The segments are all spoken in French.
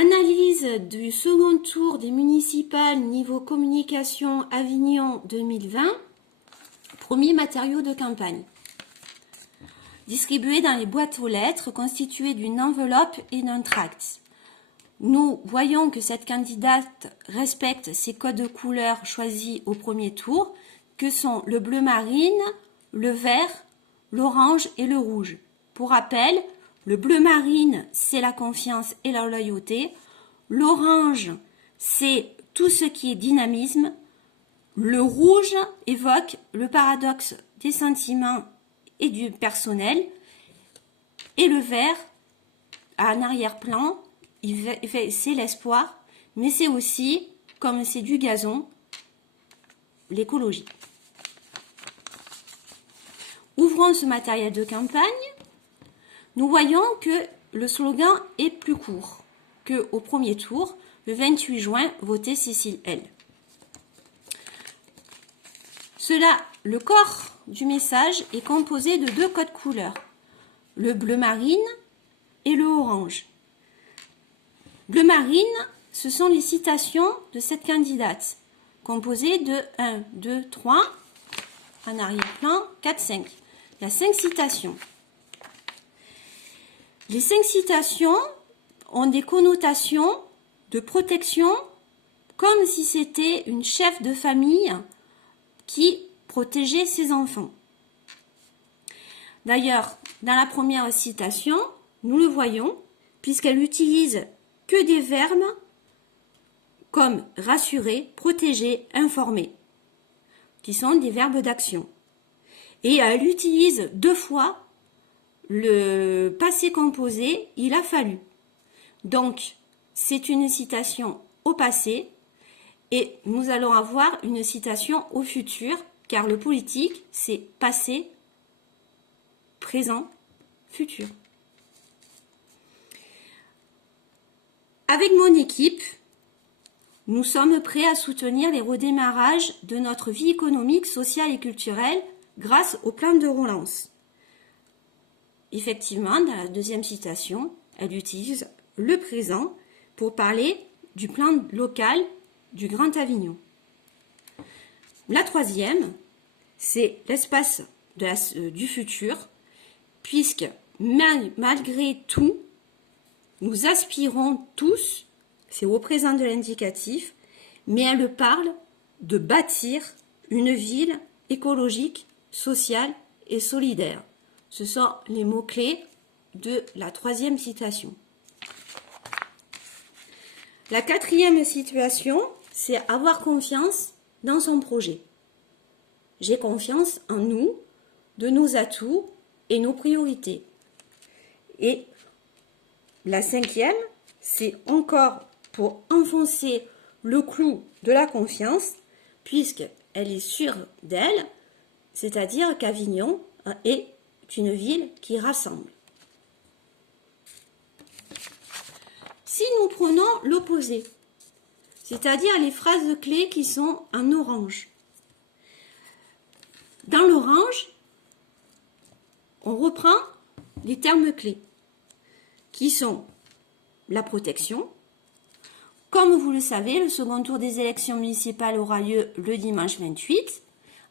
Analyse du second tour des municipales niveau communication Avignon 2020. Premier matériau de campagne. Distribué dans les boîtes aux lettres constituées d'une enveloppe et d'un tract. Nous voyons que cette candidate respecte ses codes de couleurs choisis au premier tour, que sont le bleu marine, le vert, l'orange et le rouge. Pour rappel, le bleu marine, c'est la confiance et la loyauté. L'orange, c'est tout ce qui est dynamisme. Le rouge évoque le paradoxe des sentiments et du personnel. Et le vert, en arrière-plan, c'est l'espoir, mais c'est aussi, comme c'est du gazon, l'écologie. Ouvrons ce matériel de campagne. Nous voyons que le slogan est plus court qu'au premier tour, le 28 juin, votez Cécile L. Le corps du message est composé de deux codes couleurs, le bleu marine et le orange. Bleu marine, ce sont les citations de cette candidate, composées de 1, 2, 3, en arrière-plan, 4, 5. Il y a 5 citations. Les 5 citations ont des connotations de protection, comme si c'était une chef de famille qui protégeait ses enfants. D'ailleurs, dans la première citation, nous le voyons, puisqu'elle utilise que des verbes comme rassurer, protéger, informer, qui sont des verbes d'action. Et elle utilise 2 fois le passé composé, il a fallu. Donc, c'est une citation au passé et nous allons avoir une citation au futur, car le politique, c'est passé, présent, futur. Avec mon équipe, nous sommes prêts à soutenir les redémarrages de notre vie économique, sociale et culturelle grâce au plan de relance. Effectivement, dans la deuxième citation, elle utilise le présent pour parler du plan local du Grand Avignon. La troisième, c'est l'espace du futur, puisque malgré tout, nous aspirons tous, c'est au présent de l'indicatif, mais elle parle de bâtir une ville écologique, sociale et solidaire. Ce sont les mots-clés de la troisième citation. La quatrième situation, c'est avoir confiance dans son projet. J'ai confiance en nous, de nos atouts et nos priorités. Et la cinquième, c'est encore pour enfoncer le clou de la confiance, puisqu'elle est sûre d'elle, c'est-à-dire qu'Avignon est une ville qui rassemble. Si nous prenons l'opposé, c'est-à-dire les phrases clés qui sont en orange. Dans l'orange, on reprend les termes clés, qui sont la protection. Comme vous le savez, le second tour des élections municipales aura lieu le dimanche 28.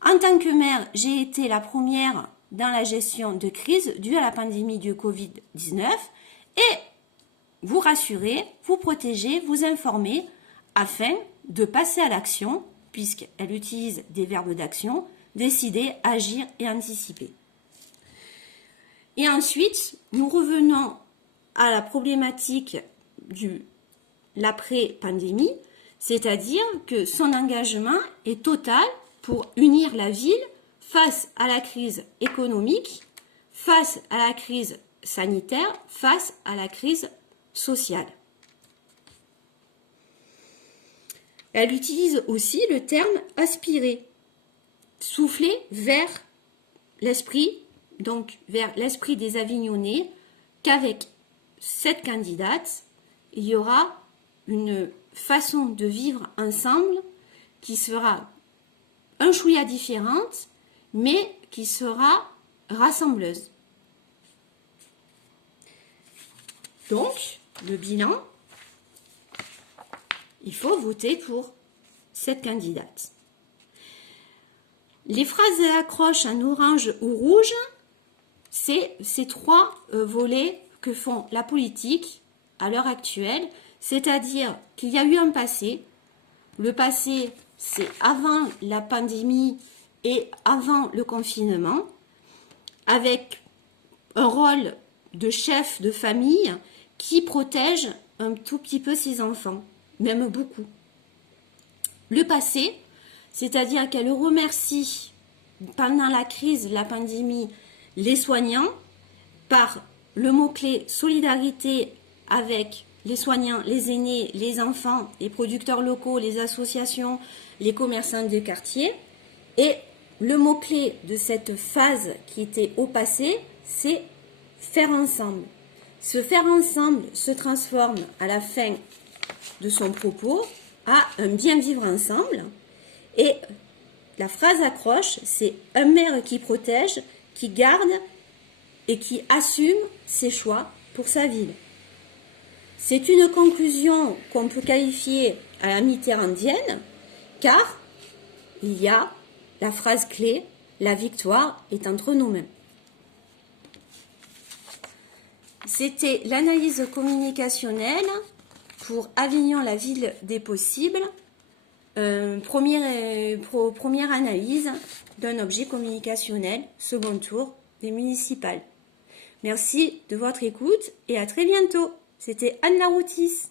En tant que maire, j'ai été la première dans la gestion de crise due à la pandémie du Covid-19 et vous rassurer, vous protéger, vous informer afin de passer à l'action, puisqu'elle utilise des verbes d'action, décider, agir et anticiper. Et ensuite, nous revenons à la problématique de l'après-pandémie, c'est-à-dire que son engagement est total pour unir la ville face à la crise économique, face à la crise sanitaire, face à la crise sociale. Elle utilise aussi le terme aspirer, souffler vers l'esprit, donc vers l'esprit des Avignonnais, qu'avec cette candidate, il y aura une façon de vivre ensemble qui sera un chouïa différente, mais qui sera rassembleuse. Donc, le bilan, il faut voter pour cette candidate. Les phrases d'accroche en orange ou rouge, c'est ces trois volets que font la politique à l'heure actuelle, c'est-à-dire qu'il y a eu un passé. Le passé, c'est avant la pandémie et avant le confinement, avec un rôle de chef de famille qui protège un tout petit peu ses enfants, même beaucoup. Le passé, c'est-à-dire qu'elle remercie pendant la crise, la pandémie, les soignants par le mot-clé solidarité avec les soignants, les aînés, les enfants, les producteurs locaux, les associations, les commerçants de quartier. Et le mot-clé de cette phase qui était au passé, c'est faire ensemble. Ce faire ensemble se transforme à la fin de son propos à un bien vivre ensemble. Et la phrase accroche, c'est un maire qui protège, qui garde et qui assume ses choix pour sa ville. C'est une conclusion qu'on peut qualifier à la mitterrandienne, car il y a la phrase clé, la victoire est entre nos mains. C'était l'analyse communicationnelle pour Avignon, la ville des possibles. Première analyse d'un objet communicationnel, second tour des municipales. Merci de votre écoute et à très bientôt. C'était Anne Laroutis.